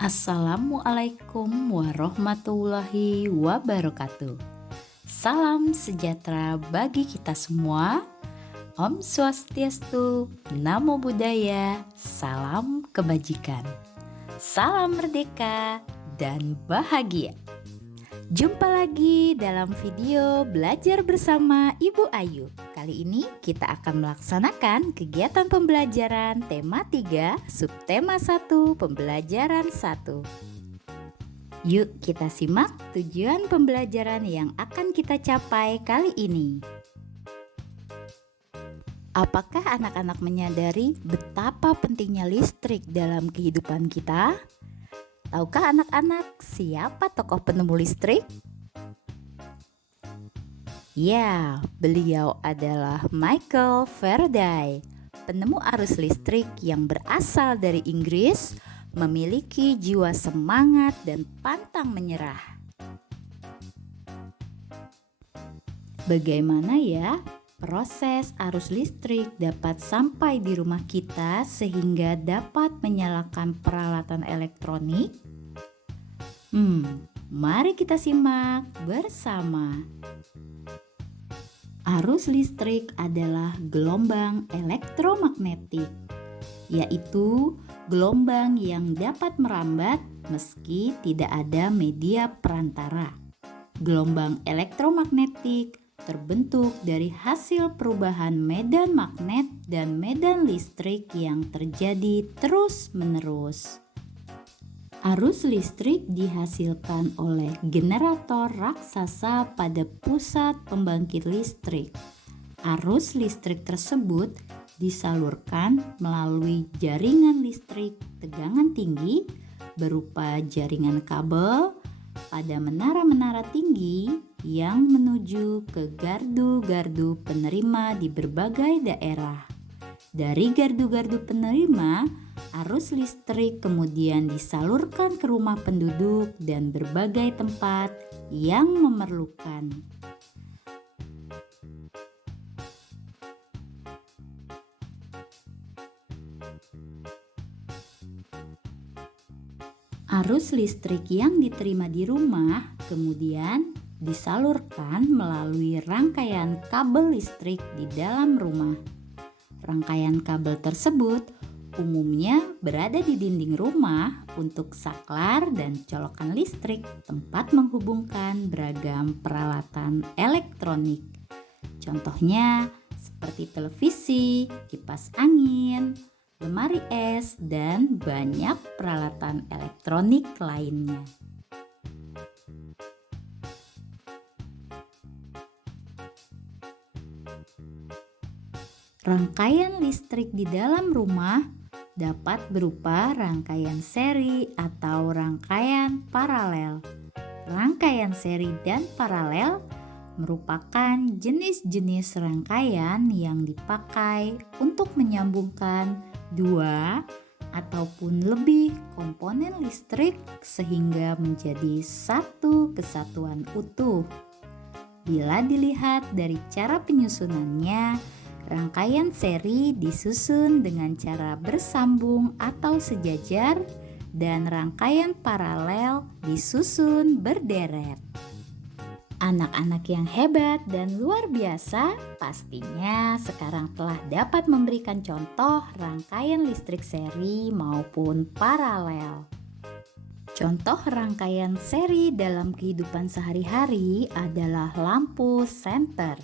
Assalamualaikum warahmatullahi wabarakatuh. Salam sejahtera bagi kita semua. Om Swastiastu, Namo Buddhaya, salam kebajikan. Salam merdeka dan bahagia. Jumpa lagi dalam video belajar bersama Ibu Ayu. Kali ini kita akan melaksanakan kegiatan pembelajaran tema 3, subtema 1, pembelajaran 1. Yuk kita simak tujuan pembelajaran yang akan kita capai kali ini. Apakah anak-anak menyadari betapa pentingnya listrik dalam kehidupan kita? Tahukah anak-anak siapa tokoh penemu listrik? Ya, beliau adalah Michael Faraday, penemu arus listrik yang berasal dari Inggris, memiliki jiwa semangat dan pantang menyerah. Bagaimana ya proses arus listrik dapat sampai di rumah kita sehingga dapat menyalakan peralatan elektronik? Mari kita simak bersama. Arus listrik adalah gelombang elektromagnetik, yaitu gelombang yang dapat merambat meski tidak ada media perantara. Gelombang elektromagnetik terbentuk dari hasil perubahan medan magnet dan medan listrik yang terjadi terus-menerus. Arus listrik dihasilkan oleh generator raksasa pada pusat pembangkit listrik. Arus listrik tersebut disalurkan melalui jaringan listrik tegangan tinggi berupa jaringan kabel pada menara-menara tinggi yang menuju ke gardu-gardu penerima di berbagai daerah. Dari gardu-gardu penerima, arus listrik kemudian disalurkan ke rumah penduduk dan berbagai tempat yang memerlukan. Arus listrik yang diterima di rumah kemudian disalurkan melalui rangkaian kabel listrik di dalam rumah. Rangkaian kabel tersebut umumnya berada di dinding rumah untuk saklar dan colokan listrik tempat menghubungkan beragam peralatan elektronik. Contohnya seperti televisi, kipas angin, lemari es, dan banyak peralatan elektronik lainnya. Rangkaian listrik di dalam rumah dapat berupa rangkaian seri atau rangkaian paralel. Rangkaian seri dan paralel merupakan jenis-jenis rangkaian yang dipakai untuk menyambungkan dua ataupun lebih komponen listrik sehingga menjadi satu kesatuan utuh. Bila dilihat dari cara penyusunannya, rangkaian seri disusun dengan cara bersambung atau sejajar dan rangkaian paralel disusun berderet. Anak-anak yang hebat dan luar biasa pastinya sekarang telah dapat memberikan contoh rangkaian listrik seri maupun paralel. Contoh rangkaian seri dalam kehidupan sehari-hari adalah lampu senter.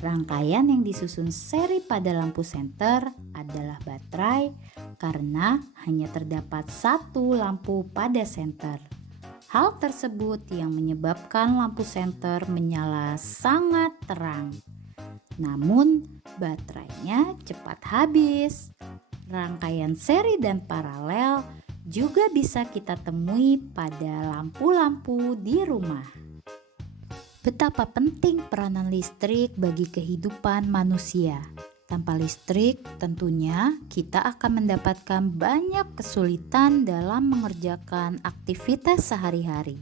Rangkaian yang disusun seri pada lampu senter adalah baterai karena hanya terdapat satu lampu pada senter. Hal tersebut yang menyebabkan lampu senter menyala sangat terang. Namun baterainya cepat habis. Rangkaian seri dan paralel juga bisa kita temui pada lampu-lampu di rumah. Betapa penting peranan listrik bagi kehidupan manusia. Tanpa listrik, tentunya kita akan mendapatkan banyak kesulitan dalam mengerjakan aktivitas sehari-hari.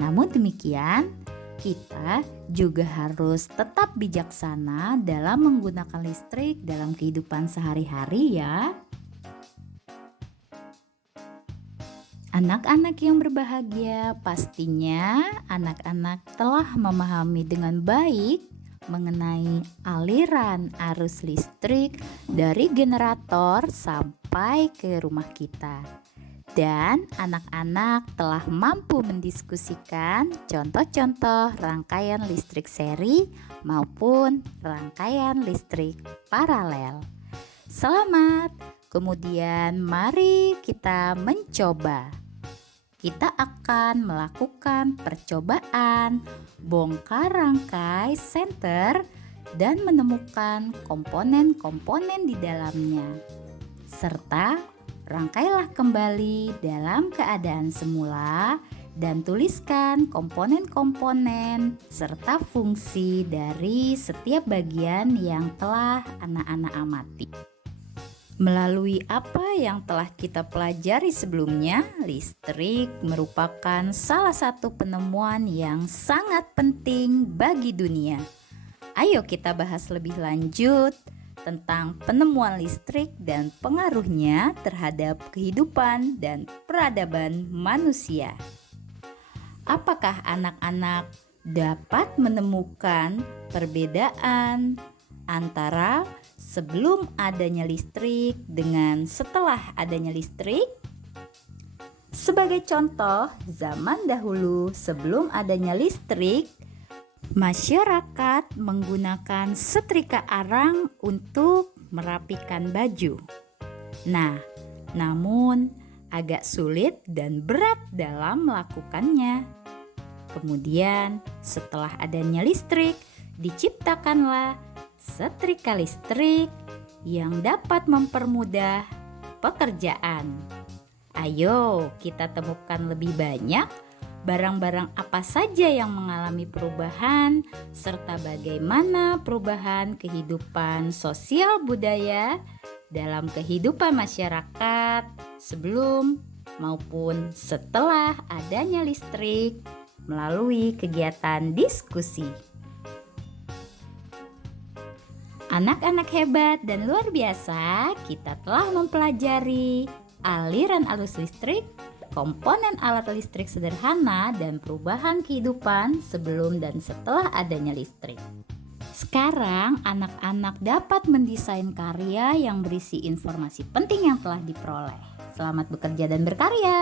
Namun demikian, kita juga harus tetap bijaksana dalam menggunakan listrik dalam kehidupan sehari-hari ya. Anak-anak yang berbahagia, pastinya anak-anak telah memahami dengan baik mengenai aliran arus listrik dari generator sampai ke rumah kita. Dan anak-anak telah mampu mendiskusikan contoh-contoh rangkaian listrik seri maupun rangkaian listrik paralel. Selamat! Kemudian mari kita mencoba. Kita akan melakukan percobaan bongkar rangkai senter dan menemukan komponen-komponen di dalamnya. Serta rangkailah kembali dalam keadaan semula dan tuliskan komponen-komponen serta fungsi dari setiap bagian yang telah anak-anak amati. Melalui apa yang telah kita pelajari sebelumnya, listrik merupakan salah satu penemuan yang sangat penting bagi dunia. Ayo kita bahas lebih lanjut tentang penemuan listrik dan pengaruhnya terhadap kehidupan dan peradaban manusia. Apakah anak-anak dapat menemukan perbedaan antara sebelum adanya listrik dengan setelah adanya listrik? Sebagai contoh, zaman dahulu sebelum adanya listrik, masyarakat menggunakan setrika arang untuk merapikan baju. Nah, namun agak sulit dan berat dalam melakukannya. Kemudian, setelah adanya listrik, diciptakanlah setrika listrik yang dapat mempermudah pekerjaan. Ayo kita temukan lebih banyak barang-barang apa saja yang mengalami perubahan serta bagaimana perubahan kehidupan sosial budaya dalam kehidupan masyarakat sebelum maupun setelah adanya listrik melalui kegiatan diskusi. Anak-anak hebat dan luar biasa, kita telah mempelajari aliran arus listrik, komponen alat listrik sederhana, dan perubahan kehidupan sebelum dan setelah adanya listrik. Sekarang, anak-anak dapat mendesain karya yang berisi informasi penting yang telah diperoleh. Selamat bekerja dan berkarya!